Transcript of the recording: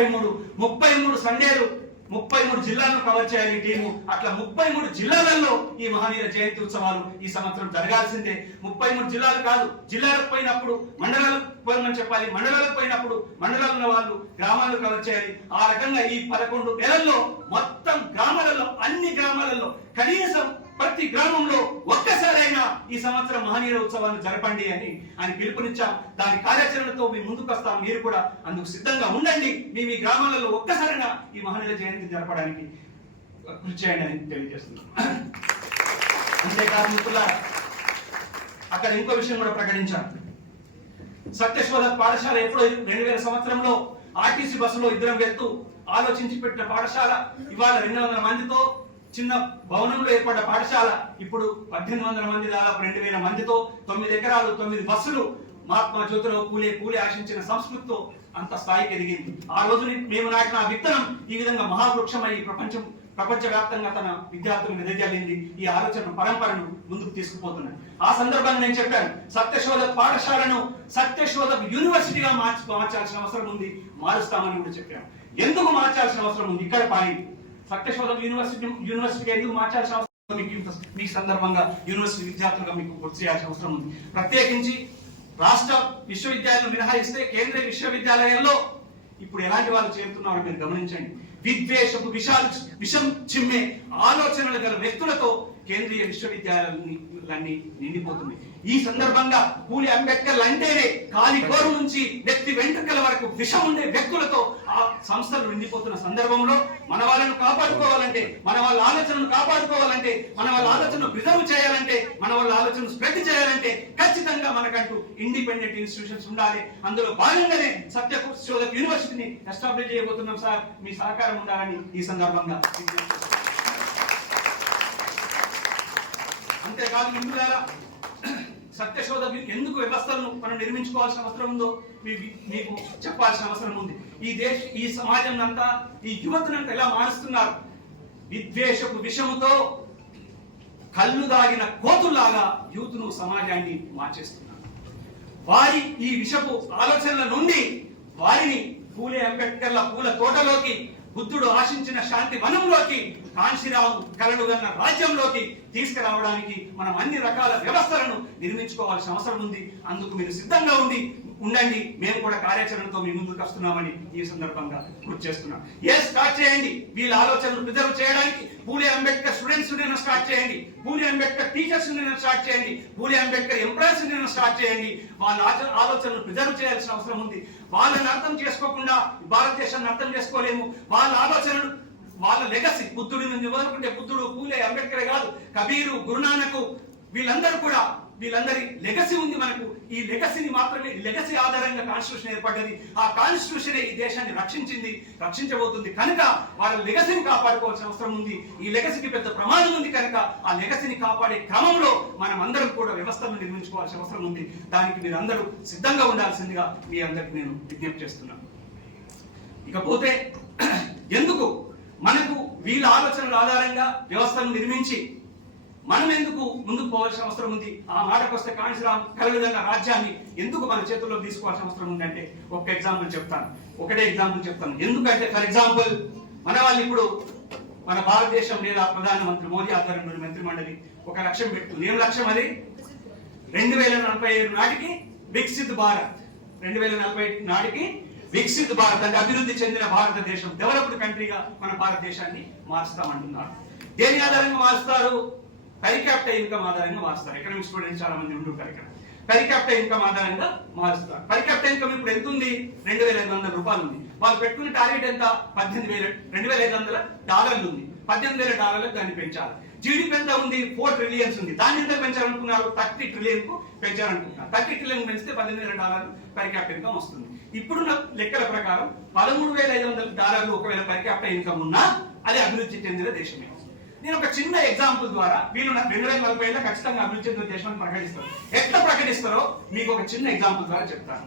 33 సండేలు 33 జిల్లాలను కవర్ చేయాలి ఈ టీము. అట్లా 33 జిల్లాలలో ఈ మహనీయుల జయంతి ఉత్సవాలు ఈ సంవత్సరం జరగాల్సిందే. 33 జిల్లాలు కాదు, జిల్లాలకు పోయినప్పుడు మండలాలకు పోయినని చెప్పాలి, మండలాలకు పోయినప్పుడు మండలాలు ఉన్న వాళ్ళు గ్రామాలను కవర్ చేయాలి. ఆ రకంగా ఈ 11 నెలల్లో మొత్తం గ్రామాలలో, అన్ని గ్రామాలలో కనీసం ప్రతి గ్రామంలో ఒక్కసారైనా ఈ సంవత్సరం మహనీయుల ఉత్సవాలను జరపండి అని ఆయన పిలుపునిచ్చాం. దాని కార్యాచరణతో మీ ముందుకు వస్తాం. మీరు కూడా అందుకు సిద్ధంగా ఉండండి. మీ గ్రామాలలో ఒక్కసారైనా ఈ మహనీయుల జయంతి జరపడానికి కృషి చేయండి అని తెలియజేస్తున్నాం. అంతేకాదు మిత్రులారా, అక్కడ ఇంకో విషయం కూడా ప్రకటించాను. సత్యశోధ పాఠశాల ఎప్పుడో 2000 సంవత్సరంలో ఆర్టీసీ బస్సులో ఇద్దరం వెళ్తూ ఆలోచించి పెట్టిన పాఠశాల ఇవాళ 200 మందితో చిన్న భవనంలో ఏర్పడ్డ పాఠశాల ఇప్పుడు 1800 మంది, దాదాపు 2000 మందితో 9 ఎకరాలు 9 బస్సులు మహాత్మా జ్యోతిరావు పూలే ఆశించిన సంస్కృతితో అంత స్థాయికి ఎదిగింది. ఆ రోజు మేము నాటిన ఆ విత్తనం ఈ విధంగా మహావృక్షమై ప్రపంచవ్యాప్తంగా తన విద్యార్థులను వెదజల్లింది. ఈ ఆలోచన పరంపరను ముందుకు తీసుకుపోతున్నాయి. ఆ సందర్భంగా నేను చెప్పాను, సత్యశోధ పాఠశాలను సత్యశోధ యూనివర్సిటీగా మార్చాల్సిన అవసరం ఉంది, మారుస్తామని కూడా చెప్పాను. ఎందుకు మార్చాల్సిన అవసరం ఉంది? ఇక్కడ పాయింట్. సత్యశోధ యూనివర్సిటీ ఎందుకు మార్చాల్సిన అవసరం మీ సందర్భంగా యూనివర్సిటీ విద్యార్థులుగా మీకు గుర్తు చేయాల్సిన అవసరం ఉంది. ప్రత్యేకించి రాష్ట్ర విశ్వవిద్యాలయాలు మినహాయిస్తే కేంద్రీయ విశ్వవిద్యాలయాల్లో ఇప్పుడు ఎలాంటి వాళ్ళు చేరుతున్నారో మీరు గమనించండి. విద్వేషపు విషం చిమ్మే ఆలోచనలు గల వ్యక్తులతో కేంద్రీయ విశ్వవిద్యాలయాలన్నీ నిండిపోతున్నాయి. ఈ సందర్భంగా పూలి అంబేద్కర్ అంటేనే కాలి గోరు నుంచి వ్యక్తి వెంట్రుకల వరకు విషం ఉండే వ్యక్తులతో ఆ సంస్థలు నిండిపోతున్న సందర్భంలో మన వాళ్ళను కాపాడుకోవాలంటే, మన వాళ్ళ ఆలోచనను కాపాడుకోవాలంటే, మన వాళ్ళ ఆలోచనను ప్రిజర్వ్ చేయాలంటే, మన వాళ్ళ ఆలోచనను స్ప్రెడ్ చేయాలంటే ఖచ్చితంగా మనకంటూ ఇండిపెండెంట్ ఇన్స్టిట్యూషన్స్ ఉండాలి. అందులో భాగంగానే సత్యశోధ యూనివర్సిటీని ఎస్టాబ్లిష్ చేయబోతున్నాం సార్. మీ సహకారం ఉండాలని ఈ సందర్భంగా. అంతేకాదు మిత్రులారా, సత్యశోధ ఎందుకు వ్యవస్థలను మనం నిర్మించుకోవాల్సిన అవసరం ఉందో మీకు చెప్పాల్సిన అవసరం ఉంది. ఈ సమాజం అంతా, ఈ యువతనంతా ఎలా మారుస్తున్నారు? విద్వేషపు విషముతో కళ్ళు దాగిన కోతుల్లాగా యూత్ను సమాజాన్ని మార్చేస్తున్నారు. వారి ఈ విషపు ఆలోచనల నుండి వారిని పూలే అంబేద్కర్ల పూల తోటలోకి, బుద్ధుడు ఆశించిన శాంతి వనంలోకి, కాంశీరావు కలలు గన్న రాజ్యంలోకి తీసుకురావడానికి మనం అన్ని రకాల వ్యవస్థలను నిర్మించుకోవాల్సిన అవసరం ఉంది. అందుకు మీరు సిద్ధంగా ఉండండి. మేము కూడా కార్యాచరణతో మీ ముందుకు వస్తున్నామని ఈ సందర్భంగా గుర్తు చేస్తున్నాం. స్టార్ట్ చేయండి. వీళ్ళ ఆలోచనలు ప్రిజర్వ్ చేయడానికి పూలే అంబేద్కర్ స్టూడెంట్స్ యూనియన్ స్టార్ట్ చేయండి, పూలే అంబేద్కర్ టీచర్స్ యూనియన్ స్టార్ట్ చేయండి, పూలే అంబేద్కర్ ఎంప్లాయీస్ యూనియన్ స్టార్ట్ చేయండి. వాళ్ళ ఆలోచనలు ప్రిజర్వ్ చేయాల్సిన అవసరం ఉంది. వాళ్ళని అర్థం చేసుకోకుండా భారతదేశాన్ని అర్థం చేసుకోలేము. వాళ్ళ ఆలోచనలు, వాళ్ళ లెగసీ, బుద్ధుడి నుంచి మొదలుకుంటే బుద్ధుడు, పూలే అంబేద్కర్ కాదు, కబీరు, గురునానక్, వీళ్ళందరి లెగసీ ఉంది మనకు. ఈ లెగసీని మాత్రమే, లెగసీ ఆధారంగా కాన్స్టిట్యూషన్ ఏర్పడ్డది. ఆ కాన్స్టిట్యూషనే ఈ దేశాన్ని రక్షించబోతుంది. కనుక వాళ్ళ లెగసీని కాపాడుకోవాల్సిన అవసరం ఉంది. ఈ లెగసీకి పెద్ద ప్రమాదం ఉంది. కనుక ఆ లెగసీని కాపాడే క్రమంలో మనం అందరం కూడా వ్యవస్థను నిర్మించుకోవాల్సిన అవసరం ఉంది. దానికి మీరు అందరూ సిద్ధంగా ఉండాల్సిందిగా మీ అందరికి నేను విజ్ఞప్తి చేస్తున్నాను. ఇకపోతే ఎందుకు మనకు వీళ్ళ ఆలోచనల ఆధారంగా వ్యవస్థను నిర్మించి మనం ఎందుకు ముందుకు పోవాల్సిన అవసరం ఉంది? ఆ మాటకు వస్తే కాంశీరామ్ కలగదన్న రాజ్యాన్ని ఎందుకు మన చేతుల్లో తీసుకోవాల్సిన అవసరం ఉంది అంటే ఒకటే ఎగ్జాంపుల్ చెప్తాను. ఎందుకంటే ఫర్ ఎగ్జాంపుల్ మన వాళ్ళు ఇప్పుడు మన భారతదేశం లేదా ప్రధానమంత్రి మోదీ ఆధ్వర్యంలోని మంత్రిమండలి ఒక లక్ష్యం పెడుతుంది. ఏం లక్ష్యం అది? 2047 నాటికి వికసిత్ భారత్, 2040 నాటికి వికసిత్ భారత్ అంటే అభివృద్ధి చెందిన భారతదేశం, డెవలప్డ్ కంట్రీగా మన భారతదేశాన్ని మారుస్తామంటున్నారు. దేని ఆధారంగా మారుస్తారు? పర్ క్యాపిటల్ ఇన్కమ్ ఆధారంగా మారుస్తారు. ఎకనామిక్ స్టూడెంట్స్ చాలా మంది ఉంటుంటారు ఇక్కడ. పర్ క్యాపిటల్ ఇన్కమ్ ఆధారంగా మారుస్తారు. పర్ క్యాపిటల్ ఇన్కమ్ ఇప్పుడు ఎంత ఉంది? 2500 రూపాయలు ఉంది. వాళ్ళు పెట్టుకున్న టార్గెట్ ఎంత? 22,500 ఉంది. $18,000 దాన్ని పెంచాలి. జీడిపి ఎంత ఉంది? 4 ట్రిలియన్స్ ఉంది. దాన్ని ఎంత పెంచాలనుకున్నారు? 30 ట్రిలియన్ కు పెంచాలనుకుంటున్నారు. 30 ట్రిలియన్ పెంచితే $18,000 పర్ క్యాపిటల్ ఇన్కమ్ వస్తుంది. ఇప్పుడున్న లెక్కల ప్రకారం $13,500 ఒకవేళ పర్ క్యాపిటల్ ఇన్కమ్ ఉన్నా అది అభివృద్ధి చెందిన దేశమే. నేను ఒక చిన్న ఎగ్జాంపుల్ ద్వారా వీళ్ళు 2040 ఖచ్చితంగా అభివృద్ధి చెందిన దేశాన్ని ప్రకటిస్తారు. ఎట్లా ప్రకటిస్తారో మీకు ఒక చిన్న ఎగ్జాంపుల్ ద్వారా చెప్తాను.